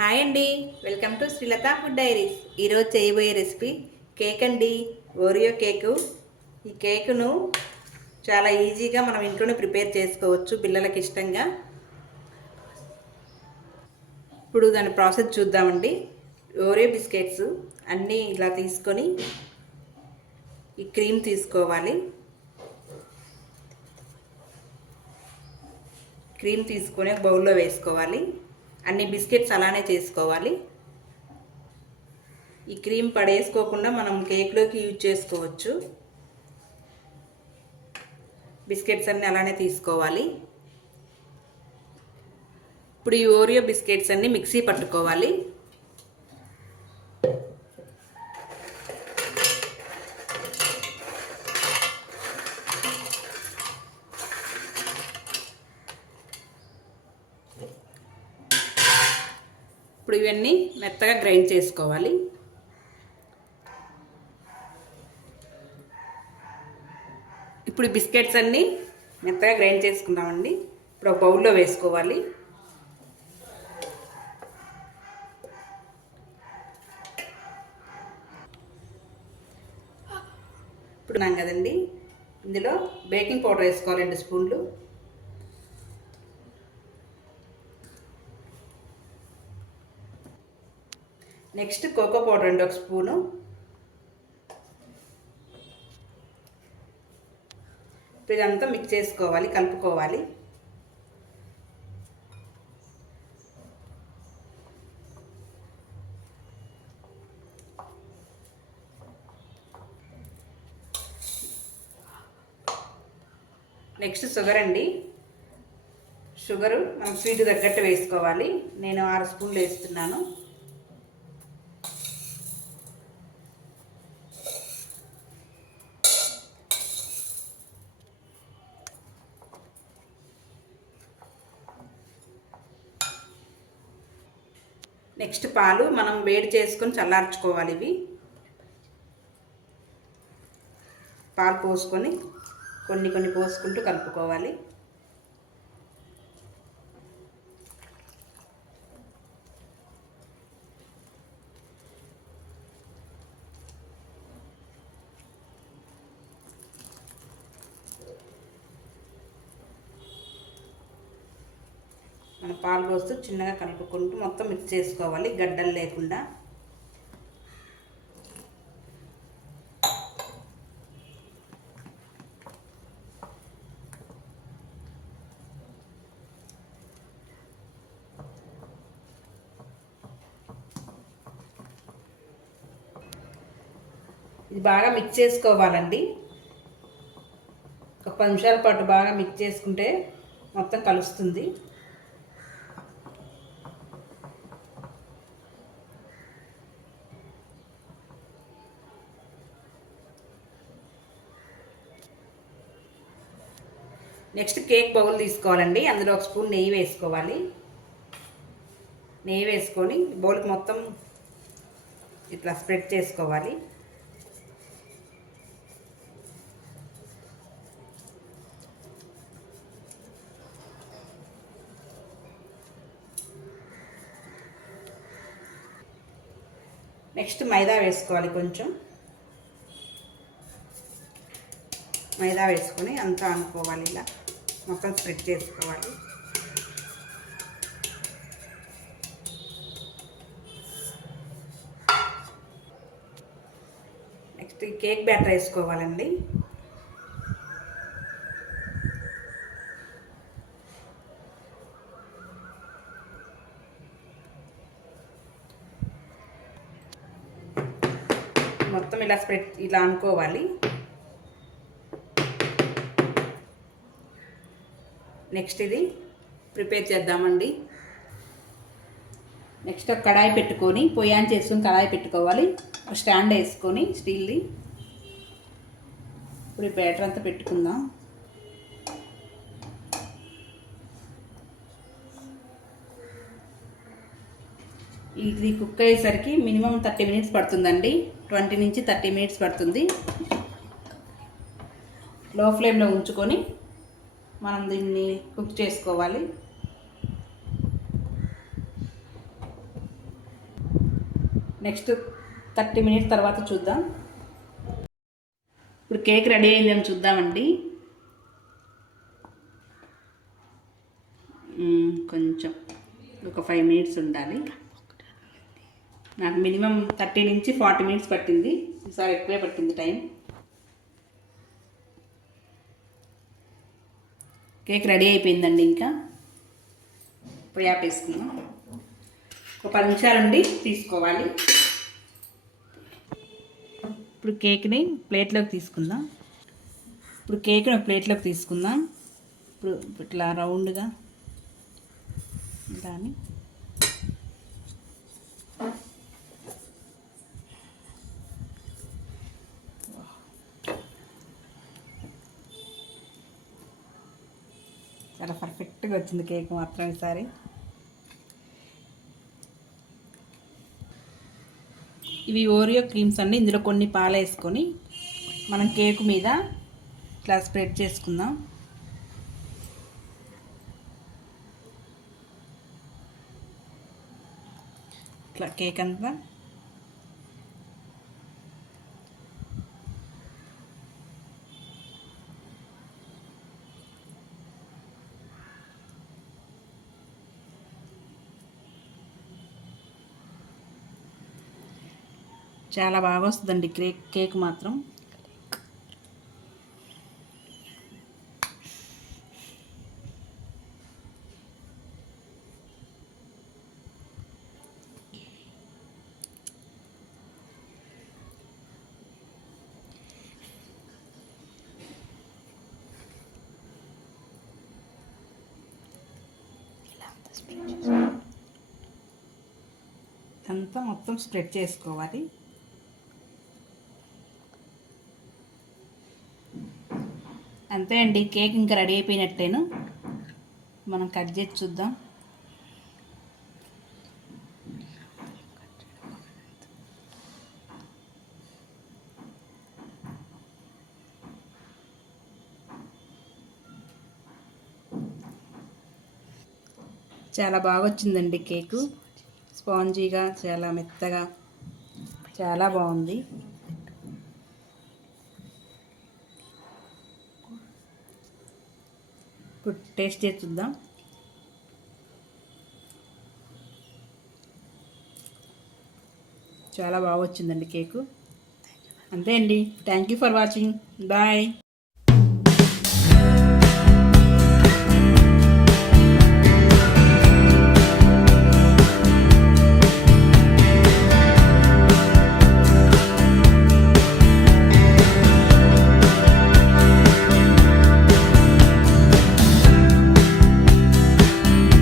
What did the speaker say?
Hi అండి. Welcome to Srilatha food diaries. ఈరోజు చేయబోయే రెసిపీ కేక్ అండి. Oreo cake. ఈ కేకును చాలా ఈజీగా మనం ఇంట్లోనే ప్రిపేర్ చేసుకోవచ్చు పిల్లలకి ఇష్టంగా. ఇప్పుడు దాని ప్రాసెస్ చూద్దామండి. ఓరియో బిస్కెట్స్ అన్నీ ఇలా తీసుకొని ఈ క్రీమ్ తీసుకోవాలి. క్రీమ్ తీసుకొని బౌల్లో వేసుకోవాలి. అన్ని బిస్కెట్స్ అలానే చేసుకోవాలి. ఈ క్రీమ్ పడేసుకోకుండా మనం కేక్లోకి యూజ్ చేసుకోవచ్చు. బిస్కెట్స్ అన్నీ అలానే తీసుకోవాలి. ఇప్పుడు ఈ ఓరియో బిస్కెట్స్ అన్నీ మిక్సీ పట్టుకోవాలి. ఇప్పుడు ఇవన్నీ మెత్తగా గ్రైండ్ చేసుకోవాలి. ఇప్పుడు బిస్కెట్స్ అన్నీ మెత్తగా గ్రైండ్ చేసుకున్నామండి ఇప్పుడు ఒక బౌల్లో వేసుకోవాలి. ఇప్పుడు కదండి ఇందులో బేకింగ్ పౌడర్ వేసుకోవాలి రెండు స్పూన్లు. నెక్స్ట్ కోకో పౌడర్ అండి ఒక స్పూను. ఇదంతా మిక్స్ చేసుకోవాలి కలుపుకోవాలి. నెక్స్ట్ షుగర్ అండి. షుగరు మనం స్వీట్ తగ్గట్టు వేసుకోవాలి. నేను ఆరు స్పూన్లు వేస్తున్నాను. నెక్స్ట్ పాలు మనం వేడి చేసుకొని చల్లార్చుకోవాలి ఇవి. పాలు పోసుకొని కొన్ని కొన్ని పోసుకుంటూ కలుపుకోవాలి. పాలు పోస్తూ చిన్నగా కలుపుకుంటూ మొత్తం మిక్స్ చేసుకోవాలి గడ్డలు లేకుండా. ఇది బాగా మిక్స్ చేసుకోవాలండి. ఒక పది నిమిషాల పాటు బాగా మిక్స్ చేసుకుంటే మొత్తం కలుస్తుంది. నెక్స్ట్ కేక్ బౌల్ తీసుకోవాలండి. అందులో ఒక స్పూన్ నెయ్యి వేసుకోవాలి. నెయ్యి వేసుకొని బౌల్కి మొత్తం ఇట్లా స్ప్రెడ్ చేసుకోవాలి. నెక్స్ట్ మైదా వేసుకోవాలి కొంచెం. మైదా వేసుకొని అంతా అనుకోవాలి ఇలా. మొత్తం స్ప్రెడ్ చేసుకోవాలి. నెక్స్ట్ కేక్ బ్యాటర్ వేసుకోవాలండి. మొత్తం ఇలా స్ప్రెడ్ ఇలా అనుకోవాలి. నెక్స్ట్ ఇది. ప్రిపేర్ చేద్దామండి. నెక్స్ట్ ఒక కడాయి పెట్టుకొని పొయ్యి చేసుకుని కడాయి పెట్టుకోవాలి. ఒక స్టాండ్ వేసుకొని స్టీల్ది. ఇప్పుడు ఈ బ్యాటర్ అంతా పెట్టుకుందాం. ఇది కుక్ అయ్యేసరికి మినిమం థర్టీ మినిట్స్ పడుతుందండి. ట్వంటీ నుంచి థర్టీ మినిట్స్ పడుతుంది. లో ఫ్లేమ్లో ఉంచుకొని మనం దీన్ని కుక్ చేసుకోవాలి. నెక్స్ట్ థర్టీ మినిట్స్ తర్వాత చూద్దాం. ఇప్పుడు కేక్ రెడీ అయిందేమో చూద్దామండి. కొంచెం ఒక ఫైవ్ మినిట్స్ ఉండాలి. నాకు మినిమం థర్టీ నుంచి ఫార్టీ మినిట్స్ పట్టింది. ఈసారి ఎక్కువే పట్టింది టైం కేక్ రెడీ అయిపోయిందండి ఇంకా. పొయ్యి ఆపేసుకుందాం ఒక పది నిమిషాలుండి తీసుకోవాలి. ఇప్పుడు కేక్ని ప్లేట్లోకి తీసుకుందాం. ఇప్పుడు కేక్ని ఒక ప్లేట్లోకి తీసుకుందాం. ఇప్పుడు ఇట్లా రౌండ్గా. దాన్ని చాలా పర్ఫెక్ట్గా వచ్చింది కేక్ మాత్రం ఈసారి. ఇవి ఓరియో క్రీమ్స్ అండి ఇందులో కొన్ని పాలు వేసుకొని మనం కేక్ మీద ఇట్లా స్ప్రెడ్ చేసుకుందాం. ఇట్లా కేక్ అంతా చాలా బాగా వస్తుందండి కేక్ కేక్ మాత్రం. అంతా మొత్తం స్ప్రెడ్ చేసుకోవాలి. అంతే అండి కేక్ ఇంకా రెడీ అయిపోయినట్టేను. మనం కట్ చేసి చూద్దాం. చాలా బాగా వచ్చిందండి కేకు. స్పాంజీగా చాలా మెత్తగా చాలా బాగుంది ఇప్పుడు టేస్ట్ చేసి చూద్దాం చాలా బాగా వచ్చిందండి కేకు. అంతే అండి. Thank you for watching bye